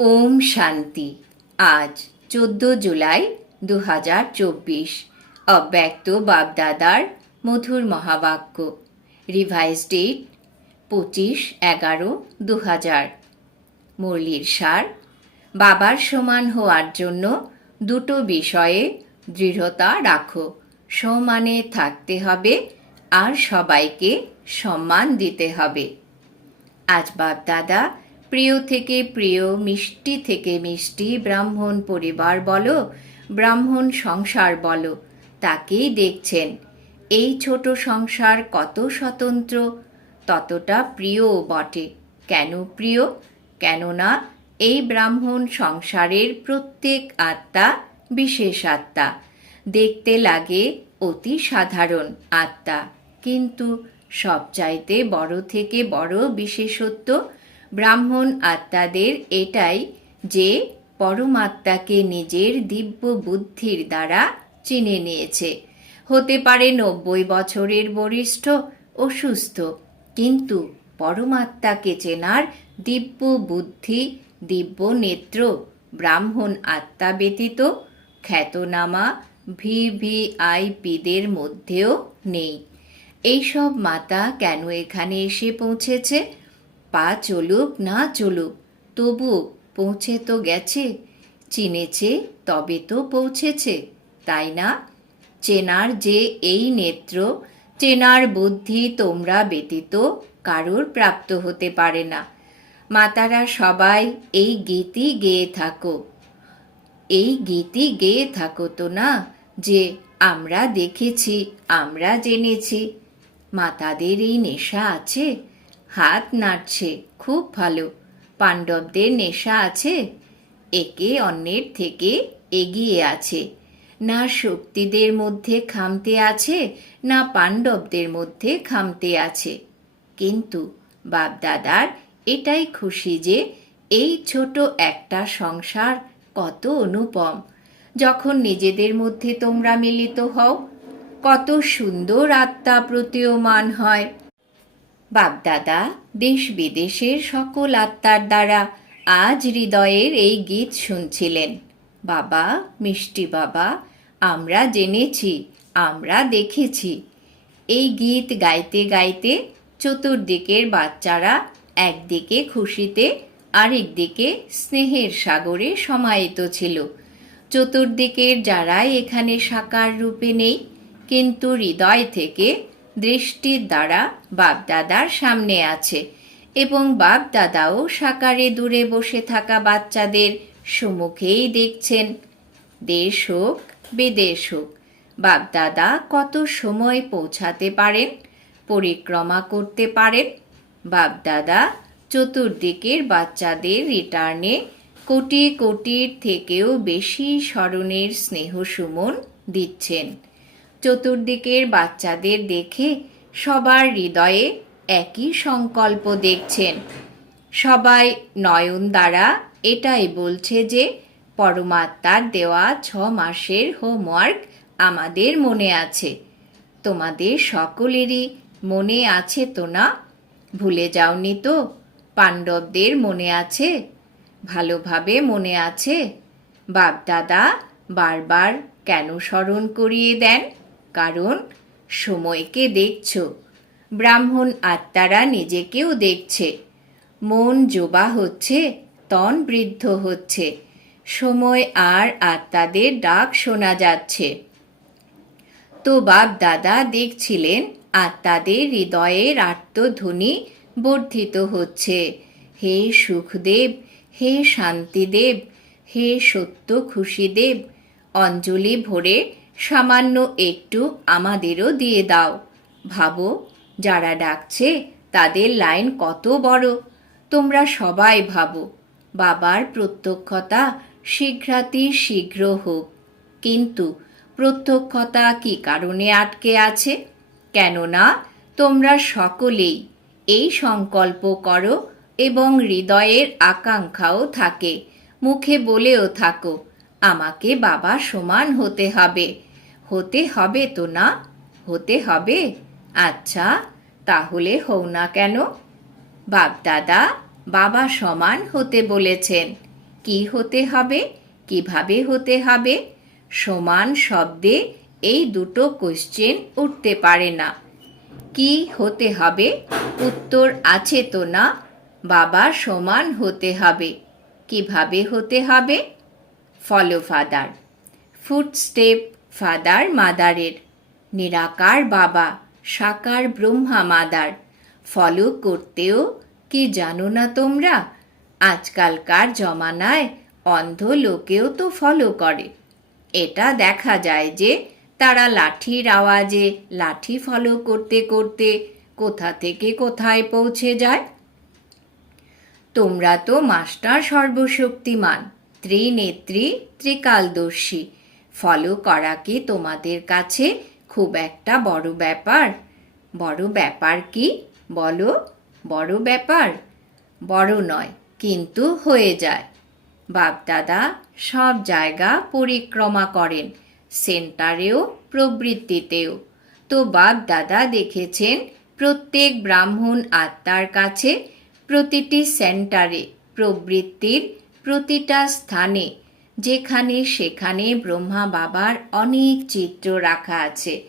ওম শান্তি। আজ চোদ্দ জুলাই দু হাজার চব্বিশ। অব্যক্ত বাপদাদার মধুর মহাবাক্য। রিভাইজ ডেট পঁচিশ এগারো দু হাজার মুরলির সার, বাবার সমান হওয়ার জন্য দুটো বিষয়ে দৃঢ়তা রাখো। সমানে থাকতে হবে আর সবাইকে সম্মান দিতে হবে। আজ বাপ দাদা প্রিয় থেকে প্রিয়, মিষ্টি থেকে মিষ্টি, ব্রাহ্মণ পরিবার বলো, ব্রাহ্মণ সংসার বলো, তাকেই দেখছেন। এই ছোট সংসার কত স্বতন্ত্র, ততটা প্রিয় বটে। কেন প্রিয়? কেননা এই ব্রাহ্মণ সংসারের প্রত্যেক আত্মা বিশেষ আত্মা। দেখতে লাগে অতি সাধারণ আত্মা। কিন্তু সবচাইতে বড় থেকে বড় বিশেষত্ব ব্রাহ্মণ আত্মাদের এটাই যে পরমাত্মাকে নিজের দিব্য বুদ্ধির দ্বারা চিনে নিয়েছে। হতে পারে নব্বই বছরের বরিষ্ঠ ও সুস্থ, কিন্তু পরমাত্মাকে চেনার দিব্য বুদ্ধি দিব্য নেত্র ব্রাহ্মণ আত্মা ব্যতীত খ্যাতনামা, ভিভিআইপিদের মধ্যেও নেই। এইসব মাতা কেন এখানে এসে পৌঁছেছে? পা চলুক না চলুক, তবু পৌঁছে তো গেছে, চিনেছে তবে তো পৌঁছেছে, তাই না? চেনার যে এই নেত্র, চেনার বুদ্ধি তোমরা ব্যতীত কারোর প্রাপ্ত হতে পারে না। মাতারা সবাই এই গীতি গেয়ে থাকো, এই গীতি গেয়ে থাকো তো না, যে আমরা দেখেছি, আমরা জেনেছি। মাতাদের এই নেশা আছে হাত নাড়ছে, খুব ভালো। পাণ্ডবদের নেশা আছে? একে অন্যের থেকে এগিয়ে আছে। না শক্তিদের মধ্যে খামতে আছে, না পাণ্ডবদের মধ্যে খামতে আছে। কিন্তু বাপদাদার এটাই খুশি যে এই ছোট একটা সংসার কত অনুপম। যখন নিজেদের মধ্যে তোমরা মিলিত হও, কত সুন্দর আত্মা প্রতীয়মান হয়। বাপদাদা দেশ বিদেশের সকল আত্মার দ্বারা আজ হৃদয়ের এই গীত শুনছিলেন। বাবা, মিষ্টি বাবা, আমরা জেনেছি, আমরা দেখেছি। এই গীত গাইতে গাইতে চতুর্দিকের বাচ্চারা একদিকে খুশিতে আরেক দিকে স্নেহের সাগরে সমাহিত ছিল। চতুর্দিকের যারাই এখানে সাকার রূপে নেই, কিন্তু হৃদয় থেকে দৃষ্টির দ্বারা বাপদাদার সামনে আছে এবং বাপদাদাও সাকারে দূরে বসে থাকা বাচ্চাদের সম্মুখেই দেখছেন। দেশ হোক, বিদেশ হোক, বাপদাদা কত সময় পৌঁছাতে পারেন, পরিক্রমা করতে পারেন? বাপদাদা চতুর্দিকের বাচ্চাদের রিটার্নে কোটি কোটির থেকেও বেশি স্মরণের স্নেহ সুমন দিচ্ছেন। চতুর্দিকের বাচ্চাদের দেখে সবার হৃদয়ে একই সংকল্প দেখছেন। সবাই নয়ন দ্বারা এটাই বলছে যে, পরমাত্মার দেওয়া ছ মাসের হোমওয়ার্ক আমাদের মনে আছে। তোমাদের সকলেরই মনে আছে তো না? ভুলে যাওনি তো? পাণ্ডবদের মনে আছে? ভালোভাবে মনে আছে? বাপদাদা বারবার কেন স্মরণ করিয়ে দেন? কারণ সময়কে দেখছ। ব্রাহ্মণ আত্মারা নিজেকেও দেখছে। মন জোবা হচ্ছে, তন বৃদ্ধ হচ্ছে। সময় আর আত্মাদের ডাক শোনা যাচ্ছে। তো বাপ দাদা দেখছিলেন, আত্মাদের হৃদয়ের আত্মধ্বনি বর্ধিত হচ্ছে। হে সুখদেব, হে শান্তিদেব, হে সত্য খুশিদেব, অঞ্জলি ভরে সামান্য একটু আমাদেরও দিয়ে দাও। ভাবো, যারা ডাকছে, তাদের লাইন কত বড়। তোমরা সবাই ভাবো, বাবার প্রত্যক্ষতা শীঘ্রাতি শীঘ্র হোক। কিন্তু প্রত্যক্ষতা কি কারণে আটকে আছে? কেননা তোমরা সকলেই এই সংকল্প করো এবং হৃদয়ের আকাঙ্ক্ষাও থাকে, মুখে বলেও থাকো আমাকে বাবা সমান হতে হবে। হতে হবে তো না? হতে হবে? আচ্ছা তাহলে হও না কেন? বাপদাদা, বাবা সমান হতে বলেছেন। কি হতে হবে? কীভাবে হতে হবে? সমান শব্দে এই দুটো কোশ্চেন উঠতে পারে না। কি হতে হবে? উত্তর আছে তো না? বাবা সমান হতে হবে। কীভাবে হতে হবে? ফলো ফাদার ফুটস্টেপ ফাদার মাদারের নিরাকার বাবা সাকার ব্রহ্মা মাদার ফলো করতেও কি জানো না তোমরা আজকালকার জমানায় অন্ধ লোকেও তো ফলো করে এটা দেখা যায় যে তারা লাঠির আওয়াজে লাঠি ফলো করতে করতে কোথা থেকে কোথায় পৌঁছে যায় তোমরা তো মাস্টার সর্বশক্তিমান ত্রিনেত্রী ত্রিকালদর্শী। ফলো করা কি তোমাদের কাছে খুব একটা বড় ব্যাপার। বড় ব্যাপার কি? বলো, বড় ব্যাপার? বড় নয়, কিন্তু হয়ে যায়। বাপদাদা সব জায়গা পরিক্রমা করেন, সেন্টারেও, প্রবৃত্তিতেও। তো বাপদাদা দেখেছেন, প্রত্যেক ব্রাহ্মণ আত্মার কাছে প্রতিটি সেন্টারে প্রবৃত্তির প্রতিটা স্থানে, যেখানে সেখানে ব্রহ্মা বাবার অনেক চিত্র রাখা আছে।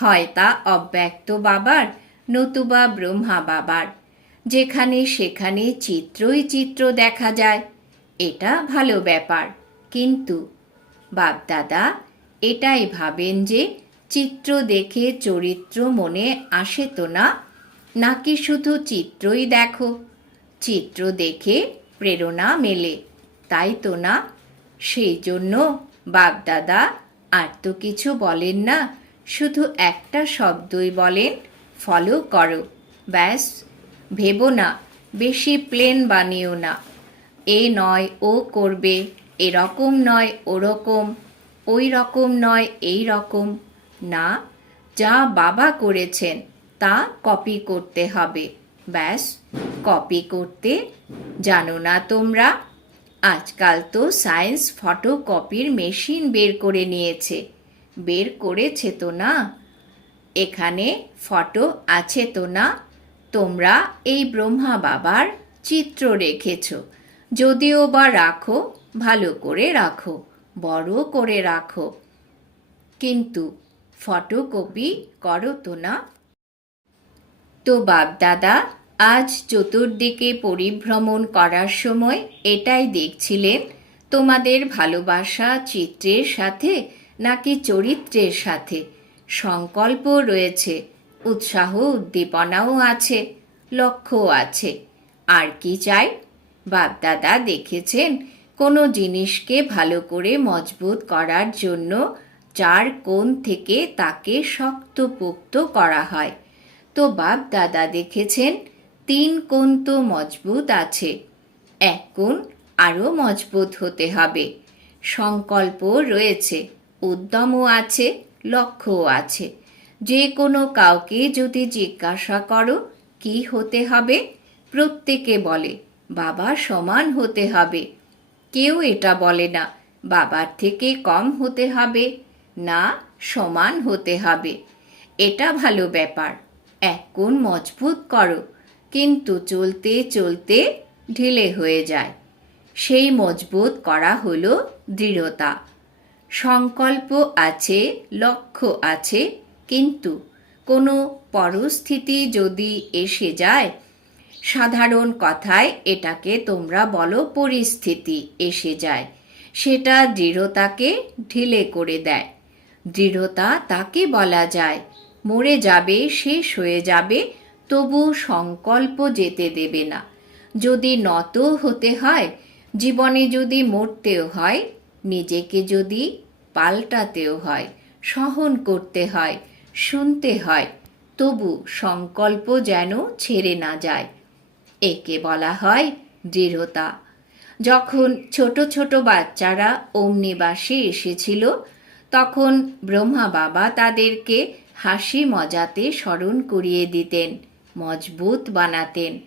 হয় তা অব্যক্ত বাবার নতুবা ব্রহ্মা বাবার। যেখানে সেখানে চিত্রই চিত্র দেখা যায়। এটা ভালো ব্যাপার। কিন্তু বাপদাদা, এটাই ভাবেন যে চিত্র দেখে চরিত্র মনে আসে তো না? নাকি শুধু চিত্রই দেখো? চিত্র দেখে প্রেরণা মেলে। তাই তো না? সেই জন্য বাপদাদা আর তো কিছু বলেন না, শুধু একটা শব্দই বলেন, ফলো করো। ব্যাস, ভেবো না, বেশি প্লেন বানিও না। এ নয় ও করবে এরকম নয় ওরকম ওই রকম নয় এই রকম। না, যা বাবা করেছেন, তা কপি করতে হবে। ব্যাস কপি করতে জানো না তোমরা? আজকাল তো সায়েন্স ফটোকপির মেশিন বের করে নিয়েছে। বের করেছে তো না? এখানে ফটো আছে তো না? তোমরা এই ব্রহ্মা বাবার চিত্র রেখেছ। যদিও বা রাখো, ভালো করে রাখো, বড় করে রাখো। কিন্তু ফটোকপি করো তো না? তো বাপদাদা আজ চতুর্দিকে পরিভ্রমণ করার সময় এটাই দেখছিলেন, তোমাদের ভালোবাসা চিত্রের সাথে নাকি চরিত্রের সাথে? সংকল্প রয়েছে, উৎসাহ উদ্দীপনাও আছে লক্ষ্যও আছে। আর কি চাই? বাপদাদা দেখেছেন কোনো জিনিসকে ভালো করে মজবুত করার জন্য চার কোণ থেকে তাকে শক্তপোক্ত করা হয়। তো বাপ দাদা দেখেছেন তিন কোণ তো মজবুত আছে, এক কোণ আরও মজবুত হতে হবে। সংকল্প রয়েছে, উদ্যমও আছে, লক্ষ্যও আছে। যে কোনো কাউকে যদি জিজ্ঞাসা করো, কি হতে হবে? প্রত্যেকে বলে, বাবা সমান হতে হবে। কেউ এটা বলে না, বাবার থেকে কম হতে হবে। না, সমান হতে হবে। এটা ভালো ব্যাপার। এক কোণ মজবুত করো কিন্তু চলতে চলতে ঢিলে হয়ে যায়। সেই মজবুত করা হলো দৃঢ়তা। সংকল্প আছে, লক্ষ্য আছে, কিন্তু কোনো পরিস্থিতি যদি এসে যায়, সাধারণ কথায় এটাকে তোমরা বলো পরিস্থিতি এসে যায়। সেটা দৃঢ়তাকে ঢিলে করে দেয়। দৃঢ়তা তাকে বলা যায়, মরে যাবে, শেষ হয়ে যাবে তবু সংকল্প যেতে দেবে না। যদি নত হতে হয়, জীবনে যদি মরতেও হয়, নিজেকে যদি পাল্টাতেও হয়, সহন করতে হয়, শুনতে হয়, তবু সংকল্প যেন ছেড়ে না যায়। একে বলা হয় দৃঢ়তা। যখন ছোট ছোট বাচ্চারা অমনিবাসে এসেছিল, তখন ব্রহ্মা বাবা তাদেরকে হাসি মজাতে স্মরণ করিয়ে দিতেন। মজবুত বানাতেন।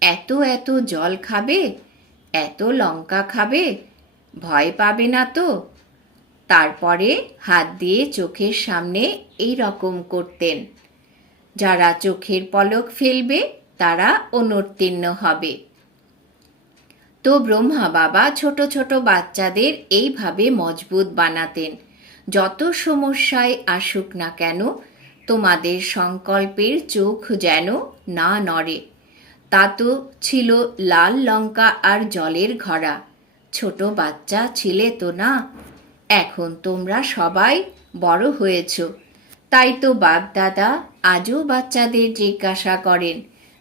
এত এত জল খাবে, এত লঙ্কা খাবে, ভয় পাবে না তো। তারপরে হাত দিয়ে চোখের সামনে এই রকম করতেন। যারা চোখের পলক ফেলবে, তারা অনুত্তীর্ণ হবে। তো ব্রহ্মা বাবা ছোট ছোট বাচ্চাদের এইভাবে মজবুত বানাতেন। যত সমস্যায় আসুক না কেন তোমাদের সংকল্পের চোখ যেন না নড়ে। তা তো ছিল লাল লঙ্কা আর জলের ঘরা ছোট বাচ্চা ছিলে তো না? এখন তোমরা সবাই বড় হয়েছ। তাই তো বাপদাদা আজও বাচ্চাদের জিজ্ঞাসা করেন,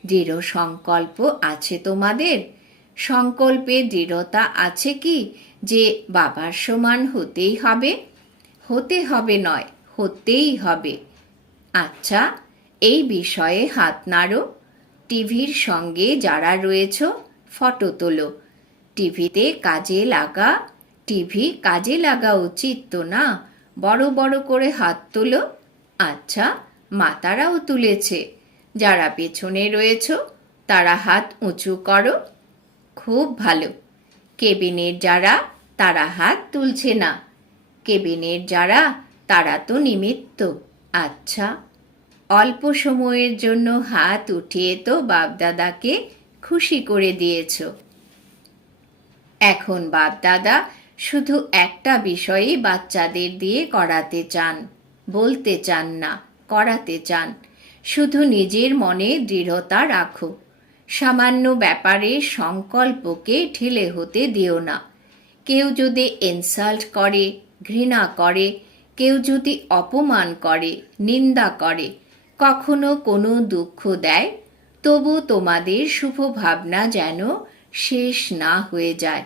দৃঢ় সংকল্প আছে তোমাদের? সংকল্পে দৃঢ়তা আছে কি যে বাবার সমান হতেই হবে? হতে হবে নয়, হতেই হবে। আচ্ছা এই বিষয়ে হাত নাড়ো। টিভির সঙ্গে যারা রয়েছ, ফটো তোলো। টিভিতে কাজে লাগা, টিভি কাজে লাগা উচিত তো না? বড় বড় করে হাত তোলো। আচ্ছা মাতারাও তুলেছে। যারা পেছনে রয়েছ, তারা হাত উঁচু করো। খুব ভালো। কেবিনের যারা, তারা হাত তুলছে না। কেবিনের যারা, তারা তো নিমিত্ত। আচ্ছা অল্প সময়ের জন্য হাত উঠিয়ে তো বাপদাদাকে খুশি করে দিয়েছ। এখন বাপদাদা শুধু একটা বিষয়েই বাচ্চাদের দিয়ে করাতে চান, বলতে চান না, করাতে চান। শুধু নিজের মনে দৃঢ়তা রাখো। সামান্য ব্যাপারে সংকল্পকে ঢিলে হতে দিও না। কেউ যদি ইনসাল্ট করে, ঘৃণা করে কেউ যদি অপমান করে, নিন্দা করে, কখনো কোনো দুঃখ দেয়, তবু তোমাদের শুভ ভাবনা যেন শেষ না হয়ে যায়।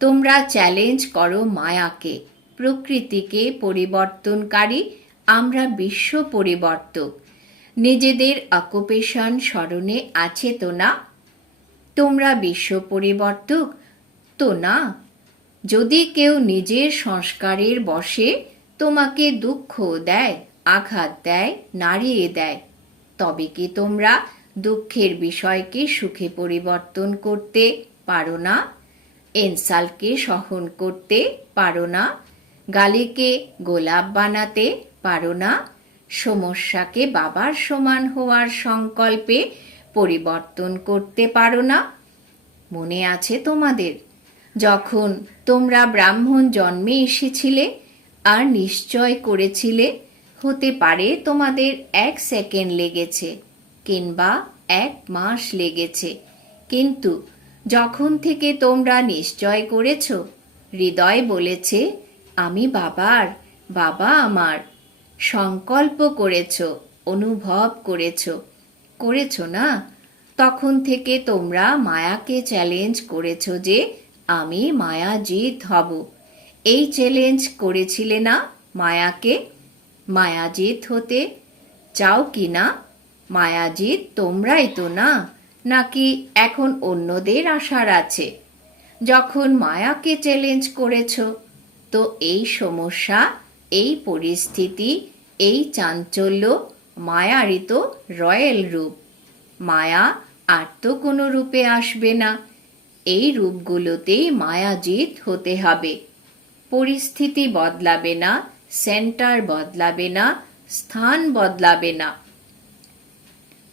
তোমরা চ্যালেঞ্জ করো মায়াকে, প্রকৃতিকে পরিবর্তনকারী, আমরা বিশ্ব পরিবর্তক। নিজেদের অকুপেশন স্মরণে আছে তো না? তোমরা বিশ্ব পরিবর্তক? তো না। যদি কেউ নিজের সংস্কারের বসে তোমাকে দুঃখ দেয়, আঘাত দেয়, নাড়িয়ে দেয়। তবে কি তোমরা দুঃখের বিষয়কে সুখে পরিবর্তন করতে পারো না? এনসালকে সহন করতে পারো না? গালিকে গোলাপ বানাতে পারো না? সমস্যাকে বাবার সমান হওয়ার সংকল্পে পরিবর্তন করতে পারো না? মনে আছে তোমাদের? যখন তোমরা ব্রাহ্মণ জন্মে এসেছিলে আর নিশ্চয় করেছিলে? হতে পারে তোমাদের এক সেকেন্ড লেগেছে কিংবা এক মাস লেগেছে। কিন্তু যখন থেকে তোমরা নিশ্চয় করেছ, হৃদয় বলেছে, আমি বাবার, বাবা আমার। সংকল্প করেছ, অনুভব করেছ। করেছ না? তখন থেকে তোমরা মায়াকে চ্যালেঞ্জ করেছ যে, আমি মায়া জিত হব। এই চ্যালেঞ্জ করেছিলে না মায়াকে? মায়াজিৎ হতে চাও কি না? মায়াজিৎ, তোমরাই তো না? নাকি এখন অন্যদের আশার আছে? যখন মায়াকে চ্যালেঞ্জ করেছ, তো এই সমস্যা, এই পরিস্থিতি, এই চাঞ্চল্য মায়ারই তো রয়্যাল রূপ। মায়া আর তো কোনো রূপে আসবে না। এই রূপগুলোতেই মায়াজিৎ হতে হবে। পরিস্থিতি বদলাবে না, সেন্টার বদলাবে না, স্থান বদলাবে না।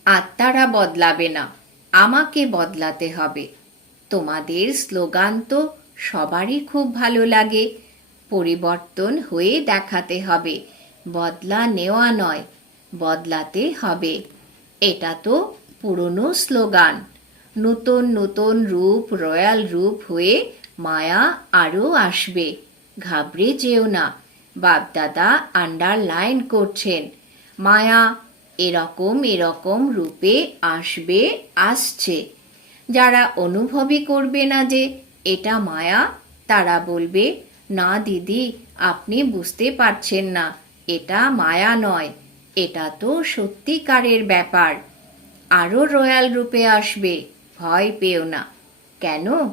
আত্মারা বদলাবে না, আমাকে বদলাতে হবে। তোমাদের স্লোগান তো সবারই খুব ভালো লাগে, পরিবর্তন হয়ে দেখাতে হবে, বদলা নেওয়া নয়, বদলাতে হবে। এটা তো পুরনো স্লোগান। নতুন নতুন রূপ, রয়্যাল রূপ হয়ে মায়া আরও আসবে। ঘাবড়ে যেও না। বাপদাদা আন্ডারলাইন করছেন, মায়া, এরকম এরকম রূপে আসবে, আসছে। যারা অনুভবই করবে না যে এটা মায়া, তারা বলবে, না দিদি, আপনি বুঝতে পারছেন না, এটা মায়া নয়, এটা তো সত্যিকারের ব্যাপার। আরও রয়্যাল রূপে আসবে, ভয় পেও না। কেন?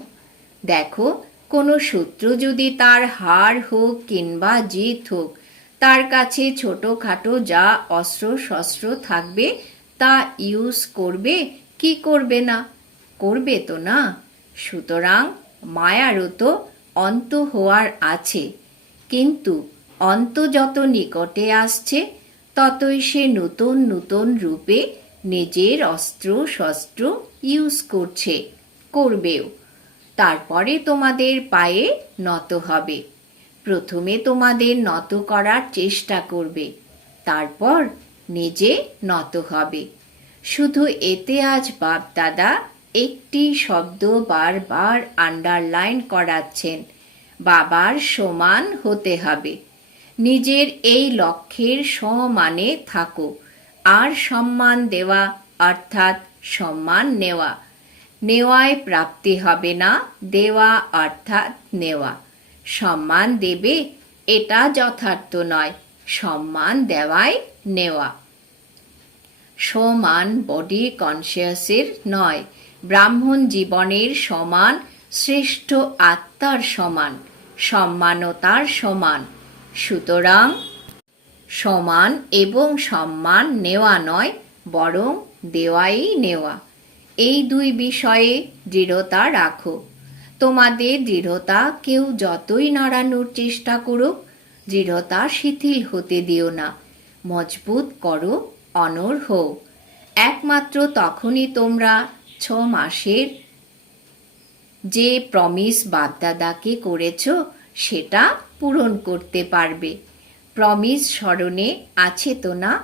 দেখো কোনো শত্রু যদি তার হার হোক কিংবা জিত হোক, তার কাছে ছোটোখাটো যা অস্ত্র শস্ত্র থাকবে তা ইউজ করবে, কি করবে না? করবে তো না। সুতরাং মায়ারও তো অন্ত হওয়ার আছে। কিন্তু অন্ত যত নিকটে আসছে, ততই সে নতুন নতুন রূপে নিজের অস্ত্র শস্ত্র ইউজ করছে, করবেও। তারপরে তোমাদের পায়ে নত হবে। প্রথমে তোমাদের নত করার চেষ্টা করবে, তারপর নিজে নত হবে। শুধু এতে আজ বাপ দাদা একটি শব্দ বারবার আন্ডারলাইন করাচ্ছেন, বাবার সমান হতে হবে। নিজের এই লক্ষ্যের সমানে থাকো, আর সম্মান দেওয়া, অর্থাৎ সম্মান নেওয়া। নেওয়ায় প্রাপ্তি হবে না, দেওয়া অর্থাৎ নেওয়া। সম্মান দেবে, এটা যথার্থ নয়, সম্মান দেওয়াই নেওয়া। সমান বডি কনসিয়াসের নয়, ব্রাহ্মণ জীবনের সমান, শ্রেষ্ঠ আত্মার সমান, সম্মানতার সমান। সুতরাং সমান এবং সম্মান নেওয়া নয়, বরং দেওয়াই নেওয়া। এই দুই বিষয়ে দৃঢ়তা রাখো। তোমাদের দৃঢ়তা কেউ যতই নাড়ানোর চেষ্টা করুক, দৃঢ়তা শিথিল হতে দিও না। মজবুত করো অনর হও। একমাত্র তখনই তোমরা ছ মাসের যে প্রমিস বাপদাদাকে করেছ, সেটা পূরণ করতে পারবে। প্রমিস স্মরণে আছে তো না?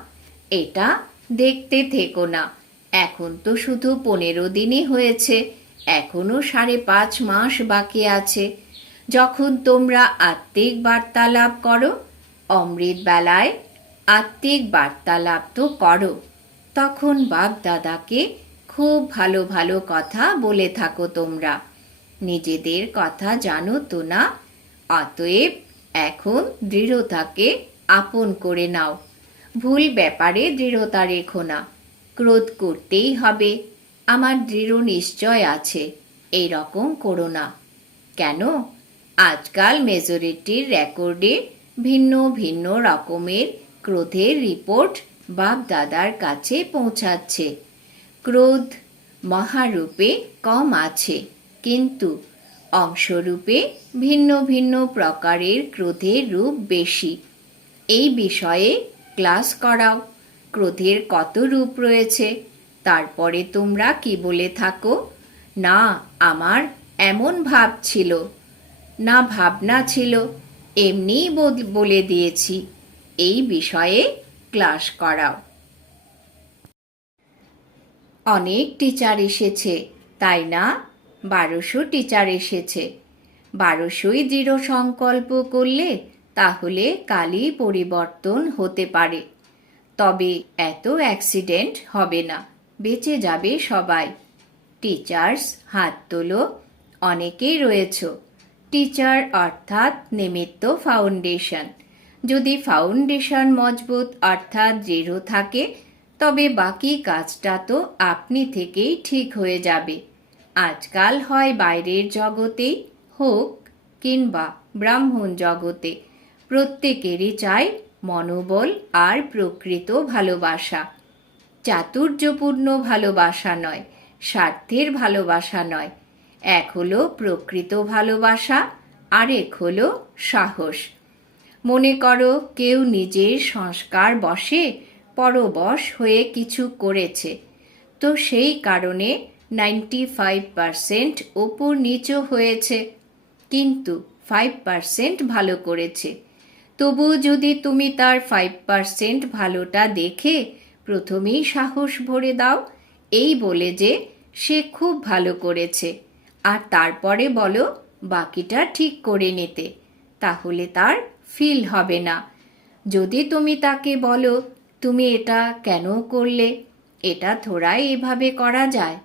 এটা দেখতে থেকো না। এখন তো শুধু পনেরো দিনই হয়েছে, এখনও সাড়ে পাঁচ মাস বাকি আছে। যখন তোমরা আত্মিক বার্তালাপ করো, অমৃত বেলায় আত্মিক বার্তালাপ তো করো, তখন বাপ দাদাকে খুব ভালো ভালো কথা বলে থাকো তোমরা। নিজেদের কথা জানো তো না, অতএব এখন দৃঢ়তাকে আপন করে নাও। ভুল ব্যাপারে দৃঢ়তা রেখো না। ক্রোধ করতেই হবে। আমার দৃঢ় নিশ্চয় আছে। এই রকম করো না। কেন? আজকাল মেজরিটির রেকর্ডে ভিন্ন ভিন্ন রকমের ক্রোধের রিপোর্ট বাপ দাদার কাছে পৌঁছাচ্ছে। ক্রোধ মহারূপে কম আছে, কিন্তু অংশরূপে ভিন্ন ভিন্ন প্রকারের ক্রোধের রূপ বেশি। এই বিষয়ে ক্লাস করাও। ক্রোধের কত রূপ রয়েছে? তারপরে তোমরা কি বলে থাকো? না, আমার এমন ভাব ছিল। না, ভাবনা ছিল। এমনিই বলে দিয়েছি। এই বিষয়ে ক্লাস করাও। অনেক টিচার এসেছে, তাই না? বারোশো টিচার এসেছে। বারোশোই দৃঢ় সংকল্প করলে তাহলে কালই পরিবর্তন হতে পারে। তবে এত অ্যাক্সিডেন্ট হবে না, বেঁচে যাবে সবাই। টিচার্স, হাত তোলো, অনেকেই রয়েছ। টিচার অর্থাৎ নিমিত্ত ফাউন্ডেশন। যদি ফাউন্ডেশন মজবুত অর্থাৎ দৃঢ় থাকে, তবে বাকি কাজটা তো আপনি থেকেই ঠিক হয়ে যাবে। আজকাল হয় বাইরের জগতেই হোক কিংবা ব্রাহ্মণ জগতে, প্রত্যেকেরই চাই মনোবল আর প্রকৃত ভালোবাসা। চাতুর্যপূর্ণ ভালোবাসা নয়, স্বার্থের ভালোবাসা নয়। এক হলো প্রকৃত ভালোবাসা, আরেক হলো সাহস। মনে করো কেউ নিজের সংস্কার বসে, পরবশ হয়ে কিছু করেছে। তো সেই কারণে নাইনটি ফাইভ পারসেন্ট ওপর নিচও হয়েছে। কিন্তু ফাইভ পারসেন্ট ভালো করেছে। তবু যদি তুমি তার ফাইভ পারসেন্ট ভালোটা দেখে প্রথমেই সাহস ভরে দাও। এই বলে যে সে খুব ভালো করেছে। আর তারপরে বলো বাকিটা ঠিক করে নিতে, তাহলে তার ফিল হবে না। যদি তুমি তাকে বলো, তুমি এটা কেন করলে? এটা থোড়াই এভাবে করা যায়।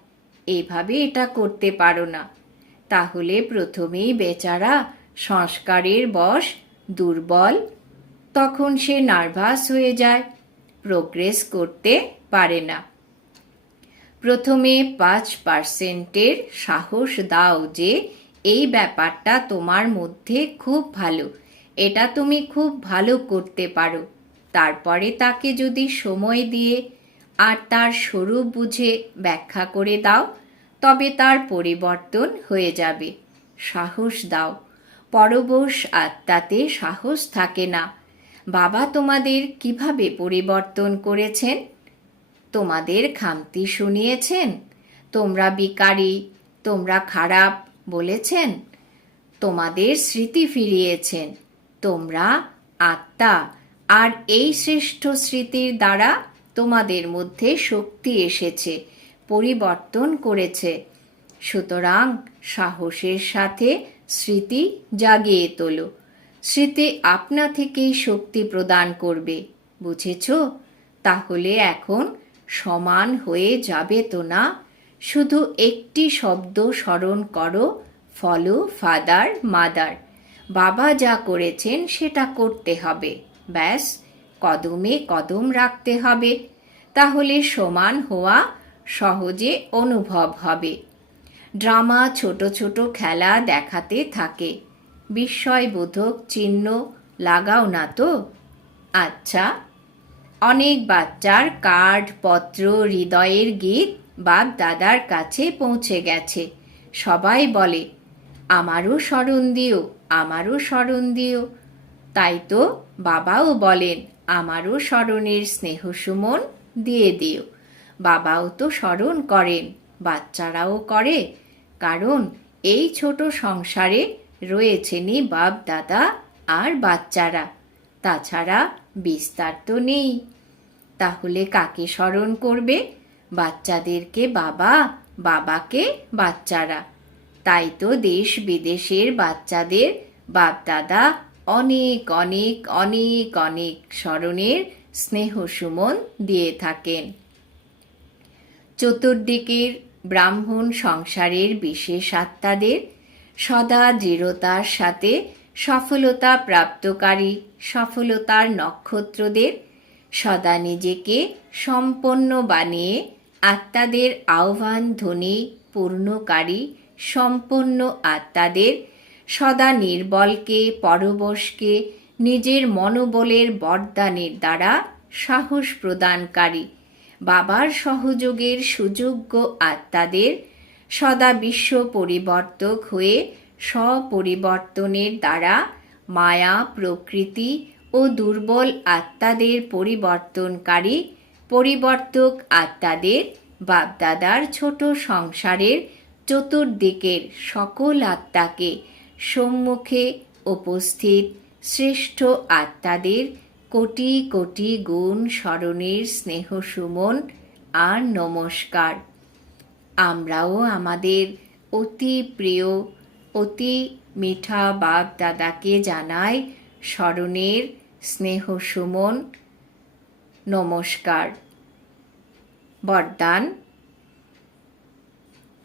এভাবে এটা করতে পারো না। তাহলে প্রথমেই বেচারা সংস্কারের বশ দুর্বল, তখন সে নার্ভাস হয়ে যায় প্রোগ্রেস করতে পারে না। প্রথমে পাঁচ পার্সেন্টের সাহস দাও যে, এই ব্যাপারটা তোমার মধ্যে খুব ভালো, এটা তুমি খুব ভালো করতে পারো। তারপরে তাকে যদি সময় দিয়ে আর তার স্বরূপ বুঝে ব্যাখ্যা করে দাও, তবে তার পরিবর্তন হয়ে যাবে। সাহস দাও। পরবশ আত্মাতে সাহস থাকে না। বাবা তোমাদের কীভাবে পরিবর্তন করেছেন? তোমাদের খামতি শুনিয়েছেন? তোমরা বিকারী, তোমরা খারাপ বলেছেন? তোমাদের স্মৃতি ফিরিয়েছেন? তোমরা আত্মা। আর এই শ্রেষ্ঠ স্মৃতির দ্বারা তোমাদের মধ্যে শক্তি এসেছে, পরিবর্তন করেছে। সুতরাং সাহসের সাথে স্মৃতি জাগিয়ে তোলো। স্মৃতি আপনা থেকেই শক্তি প্রদান করবে, বুঝেছ? তাহলে এখন সমান হয়ে যাবে তো না? শুধু একটি শব্দ স্মরণ করো ফলো ফাদার মাদার বাবা যা করেছেন সেটা করতে হবে। ব্যাস, কদমে কদম রাখতে হবে। তাহলে সমান হওয়া সহজে অনুভব হবে। ড্রামা, ছোট ছোট খেলা দেখাতে থাকে। বিস্ময়বোধক চিহ্ন লাগাও না তো? আচ্ছা অনেক বাচ্চার কার্ড, পত্র, হৃদয়ের গীত বাপ দাদার কাছে পৌঁছে গেছে। সবাই বলে, আমারও স্মরণ দিও, আমারও স্মরণ দিও। তাই তো বাবাও বলেন, আমারও স্মরণের স্নেহ সুমন দিয়ে দিও। বাবাও তো স্মরণ করেন, বাচ্চারাও করে কারণ এই ছোট সংসারে রয়েছেনই বাপ দাদা আর বাচ্চারা। তাছাড়া বিস্তার তো নেই। তাহলে কাকে স্মরণ করবে? বাচ্চাদেরকে বাবা, বাবাকে বাচ্চারা। তাই তো দেশ বিদেশের বাচ্চাদের বাপদাদা অনেক অনেক অনেক অনেক স্মরণের স্নেহ সুমন দিয়ে থাকেন। চতুর্দিকের ব্রাহ্মণ সংসারের বিশেষ আত্মাদের সদা দৃঢ়তার সাথে সফলতা প্রাপ্তকারী সফলতার নক্ষত্রদের সদা নিজেকে সম্পন্ন বানিয়ে আত্মাদের আহ্বান ধ্বনি পূর্ণকারী সম্পন্ন আত্মাদের সদা নির্বলকে, পরবশকে নিজের মনোবলের বরদানের দ্বারা সাহস প্রদানকারী বাবার সহযোগের সুযোগ্য আত্মাদের সদা বিশ্ব পরিবর্তক হয়ে স্বপরিবর্তনের দ্বারা মায়া, প্রকৃতি ও দুর্বল আত্মাদের পরিবর্তনকারী পরিবর্তক আত্মাদের বাপদাদার ছোট সংসারের চতুর্দিকের সকল আত্মাকে সম্মুখে উপস্থিত শ্রেষ্ঠ আত্মাদের কোটি কোটি গুণ স্মরণের স্নেহ সুমন আর নমস্কার। আমরাও আমাদের অতি প্রিয়, অতি মিঠা বাপ দাদাকে জানাই স্মরণের স্নেহ সুমন, নমস্কার। বরদান।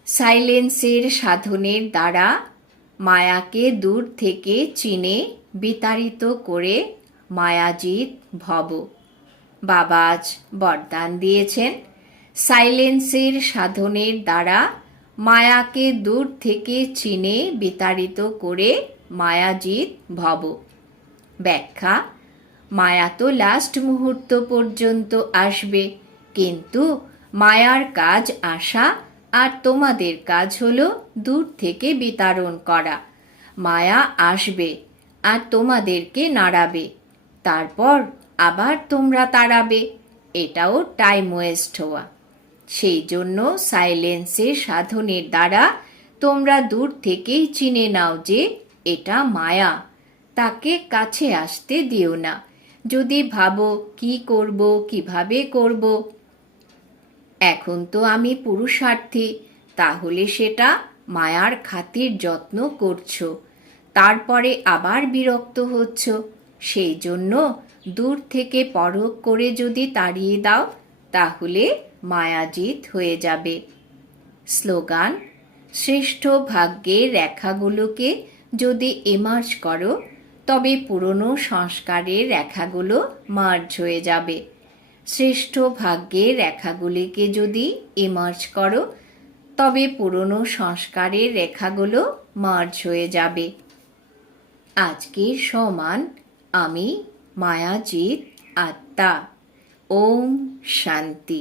সাইলেন্সের সাধনের দ্বারা মায়াকে দূর থেকে চিনে বিতাড়িত করে মায়াজিৎ ভব। বাবা আজ বরদান দিয়েছেন। সাইলেন্সের সাধনের দ্বারা মায়াকে দূর থেকে চিনে বিতাড়িত করে মায়াজিৎ ভব। ব্যাখ্যা, মায়া তো লাস্ট মুহূর্ত পর্যন্ত আসবে, কিন্তু মায়ার কাজ আসা আর তোমাদের কাজ হলো দূর থেকে বিতাড়ন করা। মায়া আসবে আর তোমাদেরকে নাড়াবে। তারপর আবার তোমরা তাড়াবে। এটাও টাইম ওয়েস্ট হওয়া। সেই জন্য সাইলেন্সের সাধনের দ্বারা তোমরা দূর থেকেই চিনে নাও যে এটা মায়া। তাকে কাছে আসতে দিও না। যদি ভাবো কি করব, কীভাবে করব? এখন তো আমি পুরুষার্থী, তাহলে সেটা মায়ার খাতির যত্ন করছ। তারপরে আবার বিরক্ত হচ্ছ। সেই জন্য দূর থেকে পরখ করে যদি তাড়িয়ে দাও, তাহলে মায়াজিত হয়ে যাবে। স্লোগান, শ্রেষ্ঠ ভাগ্যের রেখাগুলোকে যদি এমার্জ করো, তবে পুরনো সংস্কারের রেখাগুলো মার্জ হয়ে যাবে। শ্রেষ্ঠ ভাগ্যের রেখাগুলিকে যদি এমার্জ করো, তবে পুরনো সংস্কারের রেখাগুলো মার্জ হয়ে যাবে। আজকের সমান আমি মায়াজিৎ আত্মা। ওম শান্তি।